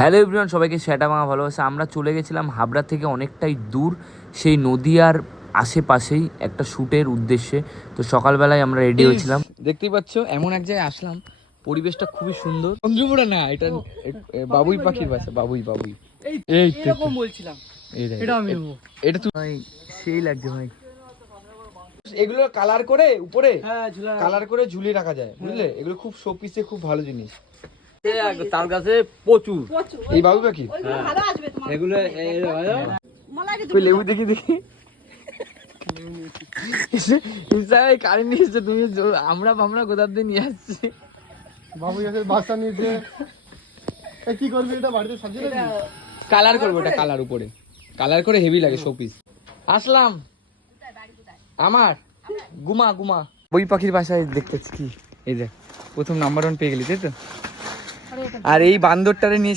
Hello everyone, সবাইকে সেটা ভাঙা ভালোবাসা। আমরা চলে গেছিলাম হাবড়া থেকে অনেকটাই দূর, সেই নদীয়ার আশেপাশেই একটা শ্যুটের উদ্দেশ্যে। তো সকালবেলায় আমরা রেডি হয়েছিলাম, দেখতেই পাচ্ছ এমন এক জায়গায় আসলাম, পরিবেশটা খুবই সুন্দর। চন্দ্রপুরা না, এটা বাবুই পাখির বাসা, বাবুই বাবুই। এরকম বলছিলাম, এটা আমি নেবো। এটা তো ভাই সেই লাগছে ভাই। এগুলো কালার করে উপরে কালার করে ঝুলিয়ে রাখা যায়, বুঝলে? এগুলো খুব শোপিসে খুব ভালো জিনিস। তার কাছে প্রচুর এই বাবুই পাখি এগুলো লেবু দেখি দেখি কারেন্ট নিয়ে এসছো তুমি, আমরা কোথার দিয়ে নিয়ে আসছি। বাবু এসে বাচ্চা নিয়েছে, কি করবি এটা বাড়িতে সাজিয়ে রাখবি? কালার করবো, এটা কালার উপরে কালার করে হেভি লাগে শোপিস। আসলাম আমার গুমা গুমা বই পাখির বাসায় দেখতেছি কি, এই দেখ প্রথম নাম্বার 1 পেয়ে গেলি, তাই তো? আর এই বান্দরটারে নিয়ে